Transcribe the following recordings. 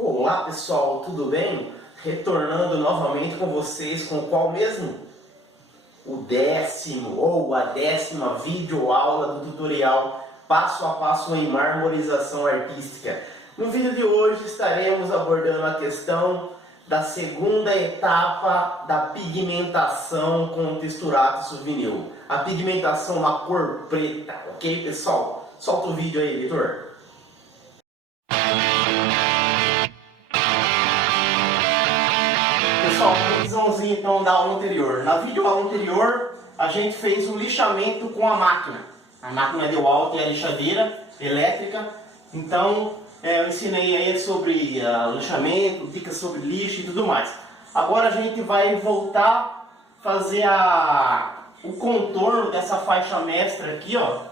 Olá pessoal, tudo bem? Retornando novamente com vocês com qual mesmo? O 10º ou a 10ª videoaula do tutorial passo a passo em marmorização artística. No vídeo de hoje estaremos abordando a questão da segunda etapa da pigmentação com texturato vinil. A pigmentação na cor preta, ok pessoal? Solta o vídeo aí, Vitor. Pessoal, uma visãozinha então da aula anterior. Na videoaula anterior, a gente fez o lixamento com a máquina. A máquina deu alta e a lixadeira elétrica. Então, eu ensinei aí sobre lixamento, dicas sobre lixo e tudo mais. Agora a gente vai voltar a fazer o contorno dessa faixa mestra aqui, ó.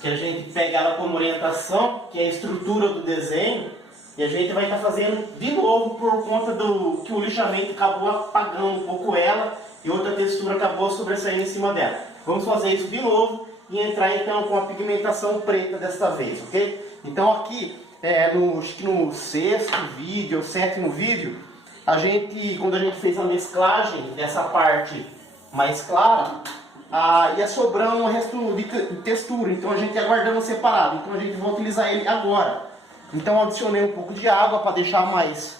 Que a gente pega ela como orientação, que é a estrutura do desenho. E a gente vai estar fazendo de novo por conta do que o lixamento acabou apagando um pouco ela e outra textura acabou sobressaindo em cima dela. Vamos fazer isso de novo e entrar então com a pigmentação preta desta vez, ok? Então aqui, no sexto vídeo ou sétimo vídeo, quando a gente fez a mesclagem dessa parte mais clara, ia sobrando um resto de textura, então a gente ia guardando separado, então a gente vai utilizar ele agora. Então adicionei um pouco de água para deixar mais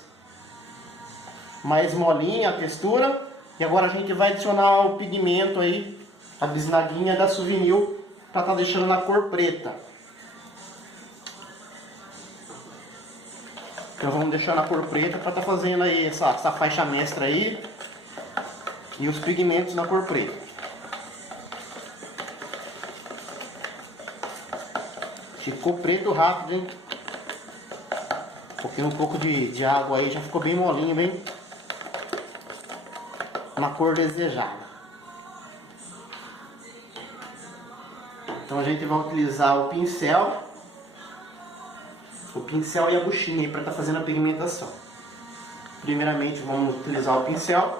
molinha a textura. E agora a gente vai adicionar o pigmento aí, a bisnaguinha da Souvenir, para estar deixando na cor preta. Então vamos deixar na cor preta para estar fazendo aí essa faixa mestra aí. E os pigmentos na cor preta. Ficou preto rápido, hein? Um pouco de água aí, já ficou bem molinho, bem na cor desejada. Então a gente vai utilizar o pincel e a buchinha para estar fazendo a pigmentação. Primeiramente vamos utilizar o pincel.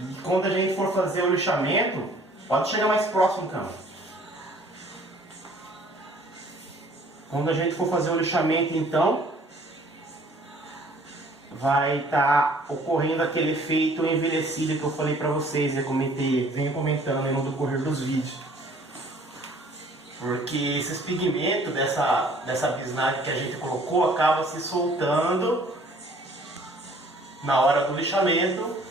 E quando a gente for fazer o lixamento, pode chegar mais próximo, cara. Quando a gente for fazer o lixamento, então, vai estar ocorrendo aquele efeito envelhecido que eu falei pra vocês, venho comentando aí no decorrer dos vídeos. Porque esses pigmentos dessa bisnaga que a gente colocou acaba se soltando na hora do lixamento.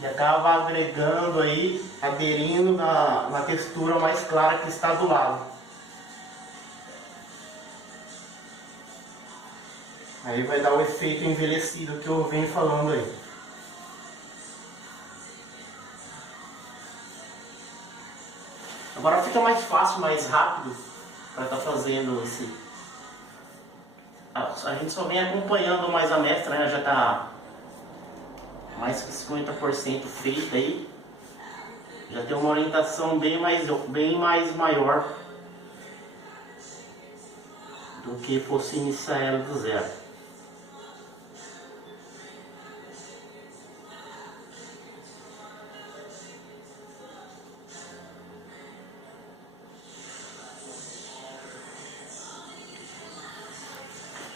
E acaba agregando aí, aderindo na textura mais clara que está do lado. Aí vai dar o efeito envelhecido que eu venho falando aí. Agora fica mais fácil, mais rápido para estar fazendo esse... A gente só vem acompanhando mais a mestra, né? Já está mais que 50% feita aí. Já tem uma orientação bem mais maior do que fosse iniciar ela do zero.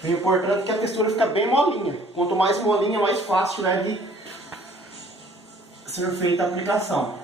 O importante é que a textura fica bem molinha. Quanto mais molinha, mais fácil é de ser feita a aplicação.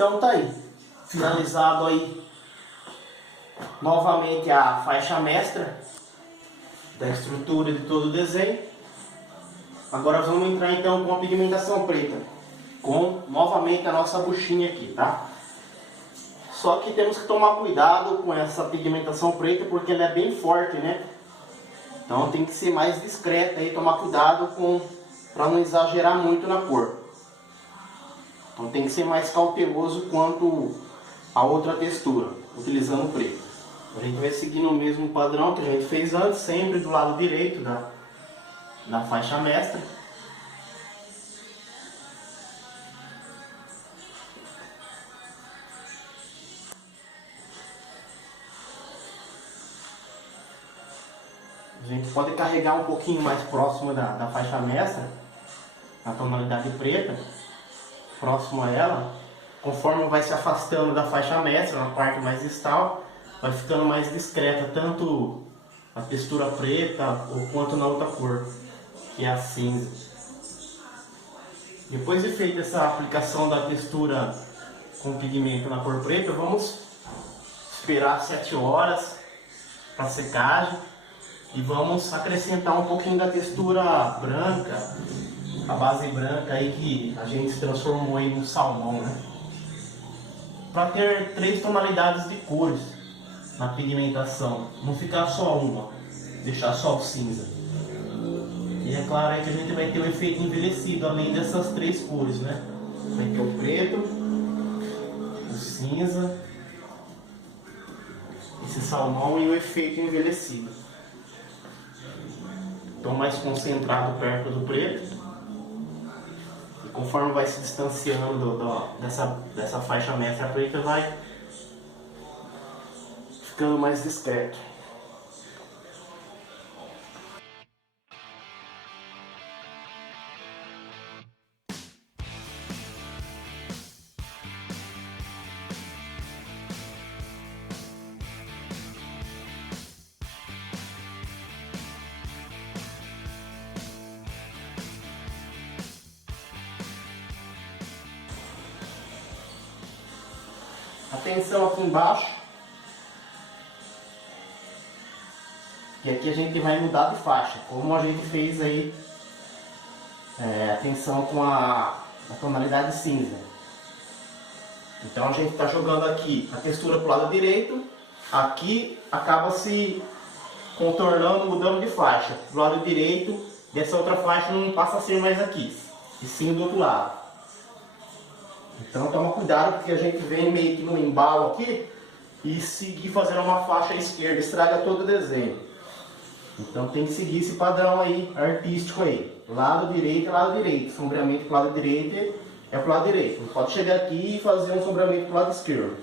Então tá aí, finalizado aí novamente a faixa mestra da estrutura de todo o desenho. Agora vamos entrar então com a pigmentação preta, com novamente a nossa buchinha aqui, tá? Só que temos que tomar cuidado com essa pigmentação preta porque ela é bem forte, né? Então tem que ser mais discreta e tomar cuidado para não exagerar muito na cor. Então tem que ser mais cauteloso quanto a outra textura, utilizando o preto. A gente vai seguir no mesmo padrão que a gente fez antes, sempre do lado direito da faixa mestra. A gente pode carregar um pouquinho mais próximo da faixa mestra, na tonalidade preta, próximo a ela. Conforme vai se afastando da faixa mestra, na parte mais distal, vai ficando mais discreta, tanto a textura preta ou quanto na outra cor, que é a cinza. Depois de feita essa aplicação da textura com pigmento na cor preta, vamos esperar 7 horas para secagem e vamos acrescentar um pouquinho da textura branca, a base branca aí que a gente transformou aí no salmão, né? Para ter 3 tonalidades de cores na pigmentação, não ficar só uma, deixar só o cinza. E é claro aí que a gente vai ter o efeito envelhecido, além dessas 3 cores, né? Vai ter o preto, o cinza, esse salmão e o efeito envelhecido. Então mais concentrado perto do preto. E conforme vai se distanciando dessa faixa mestra preta, vai ficando mais discreto. Atenção aqui embaixo, que aqui a gente vai mudar de faixa, como a gente fez aí, atenção com a tonalidade cinza. Então a gente está jogando aqui a textura para o lado direito, aqui acaba se contornando, mudando de faixa. Do lado direito dessa outra faixa não passa a ser mais aqui, e sim do outro lado. Então toma cuidado porque a gente vem meio que no embalo aqui e seguir fazendo uma faixa à esquerda, estraga todo o desenho. Então tem que seguir esse padrão aí, artístico aí. Lado direito é lado direito, sombreamento para o lado direito é para o lado direito. Não pode chegar aqui e fazer um sombreamento para o lado esquerdo.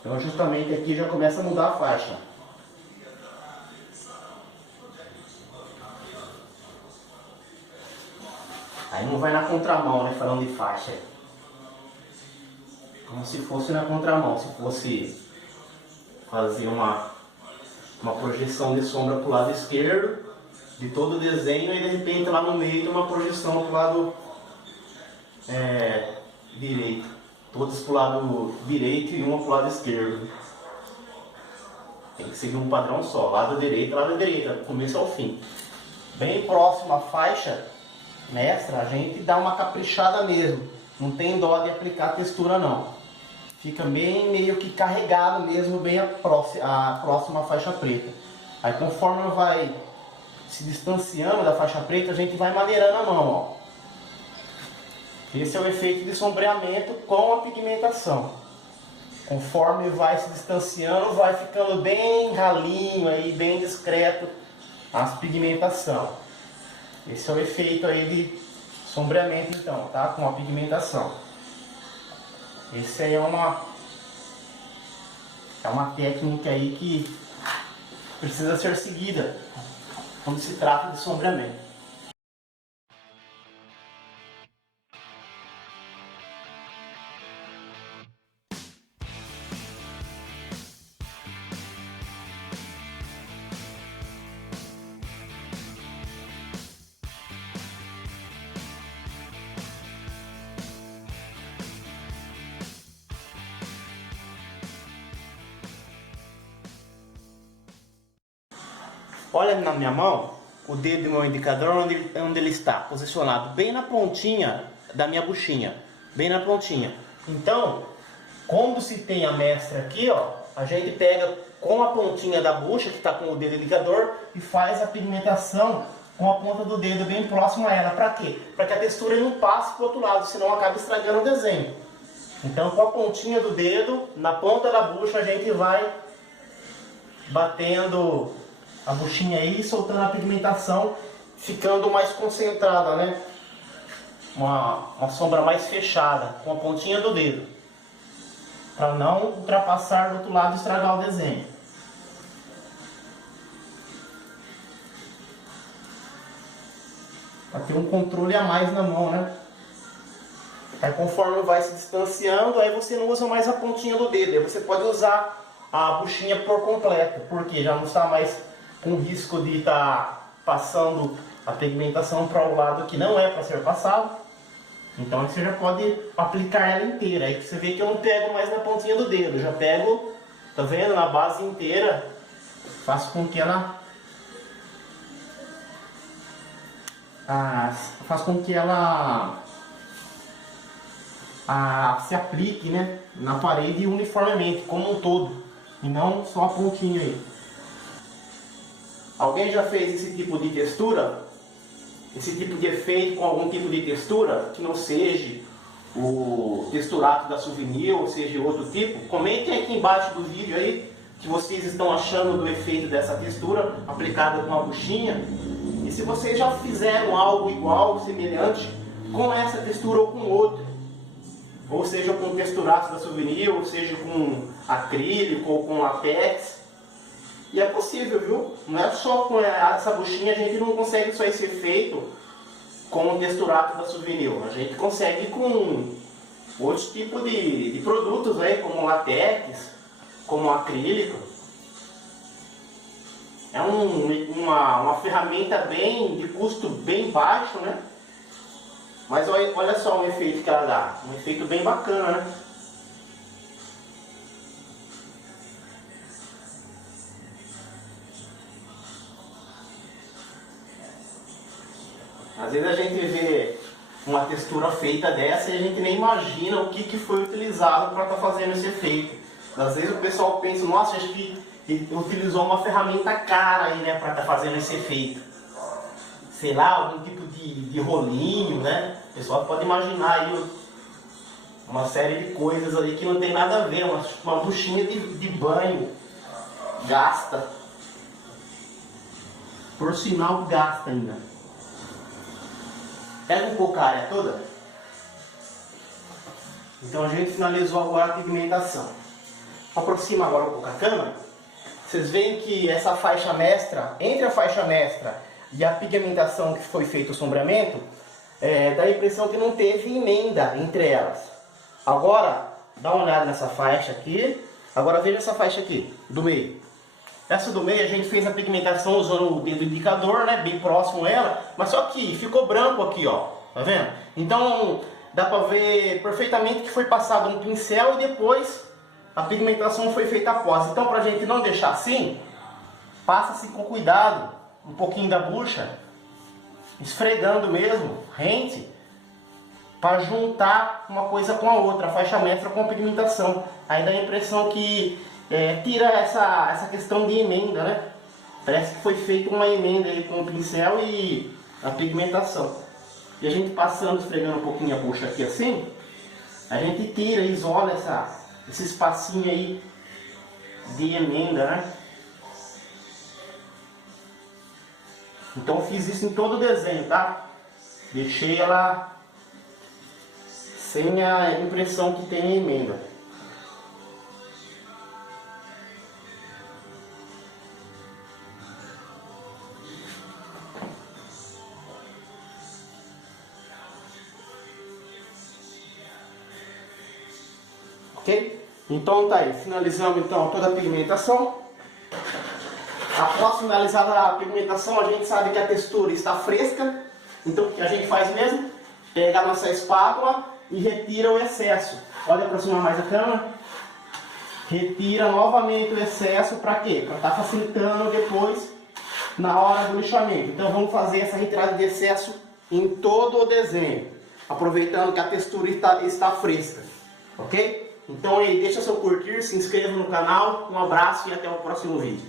Então justamente aqui já começa a mudar a faixa. Aí não vai na contramão, né, falando de faixa. Como se fosse na contramão, se fosse fazer uma projeção de sombra para o lado esquerdo de todo o desenho e de repente lá no meio tem uma projeção para o lado direito. Todas para o lado direito e uma para o lado esquerdo. Tem que seguir um padrão só, lado direito, do começo ao fim. Bem próximo à faixa mestra, a gente dá uma caprichada mesmo, não tem dó de aplicar textura não, fica bem meio que carregado mesmo, bem a próxima faixa preta. Aí conforme vai se distanciando da faixa preta, a gente vai maneirando a mão, ó. Esse é o efeito de sombreamento com a pigmentação. Conforme vai se distanciando, vai ficando bem ralinho aí, bem discreto as pigmentação. Esse é o efeito aí de sombreamento então, tá? Com a pigmentação. Esse aí é uma técnica aí que precisa ser seguida quando se trata de sombreamento. Olha na minha mão, o dedo do meu indicador, onde ele está posicionado, bem na pontinha da minha buchinha, bem na pontinha. Então, quando se tem a mestra aqui, ó, a gente pega com a pontinha da bucha, que está com o dedo indicador, e faz a pigmentação com a ponta do dedo bem próximo a ela. Para quê? Para que a textura não passe para o outro lado, senão acaba estragando o desenho. Então, com a pontinha do dedo, na ponta da bucha, a gente vai batendo a buchinha aí, soltando a pigmentação, ficando mais concentrada, né? Uma sombra mais fechada, com a pontinha do dedo, para não ultrapassar do outro lado e estragar o desenho. Para ter um controle a mais na mão, né? Aí conforme vai se distanciando, aí você não usa mais a pontinha do dedo, aí você pode usar a buchinha por completo, porque já não está mais com risco de estar passando a pigmentação para o lado que não é para ser passado. Então você já pode aplicar ela inteira. Aí você vê que eu não pego mais na pontinha do dedo, já pego, tá vendo, na base inteira, faço com que ela se aplique, né, na parede uniformemente, como um todo, e não só a pontinha aí. Alguém já fez esse tipo de textura? Esse tipo de efeito com algum tipo de textura que não seja o texturato da Souvenir ou seja outro tipo? Comentem aqui embaixo do vídeo aí que vocês estão achando do efeito dessa textura aplicada com a buchinha, e se vocês já fizeram algo igual, semelhante com essa textura ou com outra, ou seja com texturato da Souvenir, ou seja com acrílico ou com latex. E é possível, viu? Não é só com essa buchinha, a gente não consegue só esse efeito com o texturato da Souvenir. A gente consegue com outros tipos de produtos aí, como latex, como acrílico. É uma ferramenta de custo bem baixo, né? Mas olha só o efeito que ela dá. Um efeito bem bacana, né? Às vezes a gente vê uma textura feita dessa e a gente nem imagina o que foi utilizado para estar fazendo esse efeito. Às vezes o pessoal pensa, nossa, acho que utilizou uma ferramenta cara aí, né, para estar fazendo esse efeito. Sei lá, algum tipo de rolinho, né? O pessoal pode imaginar aí uma série de coisas ali que não tem nada a ver, uma buchinha de banho gasta. Por sinal, gasta ainda. Pega um pouco a área toda. Então a gente finalizou agora a pigmentação. Aproxima agora um pouco a câmera. Vocês veem que essa faixa mestra, entre a faixa mestra e a pigmentação que foi feito o sombreamento, dá a impressão que não teve emenda entre elas. Agora, dá uma olhada nessa faixa aqui. Agora veja essa faixa aqui, do meio. Essa do meio a gente fez a pigmentação usando o dedo indicador, né, bem próximo a ela, mas só que ficou branco aqui, ó, tá vendo? Então dá pra ver perfeitamente que foi passado um pincel e depois a pigmentação foi feita após. Então, pra gente não deixar assim, passa-se com cuidado um pouquinho da bucha, esfregando mesmo, rente, para juntar uma coisa com a outra, a faixa mestra com a pigmentação. Aí dá a impressão que tira essa questão de emenda, né? Parece que foi feita uma emenda aí com o pincel e a pigmentação. E a gente passando, esfregando um pouquinho a bucha aqui assim, a gente tira, isola esse espacinho aí de emenda, né? Então eu fiz isso em todo o desenho, tá? Deixei ela sem a impressão que tem a emenda. Ok? Então tá aí, finalizamos então toda a pigmentação. Após finalizada a pigmentação, a gente sabe que a textura está fresca. Então o que a gente faz mesmo? Pega a nossa espátula e retira o excesso. Pode aproximar mais a câmera. Retira novamente o excesso para quê? Para estar facilitando depois na hora do lixamento. Então vamos fazer essa retirada de excesso em todo o desenho, aproveitando que a textura está fresca, ok? Então aí, deixa seu curtir, se inscreva no canal, um abraço e até o próximo vídeo.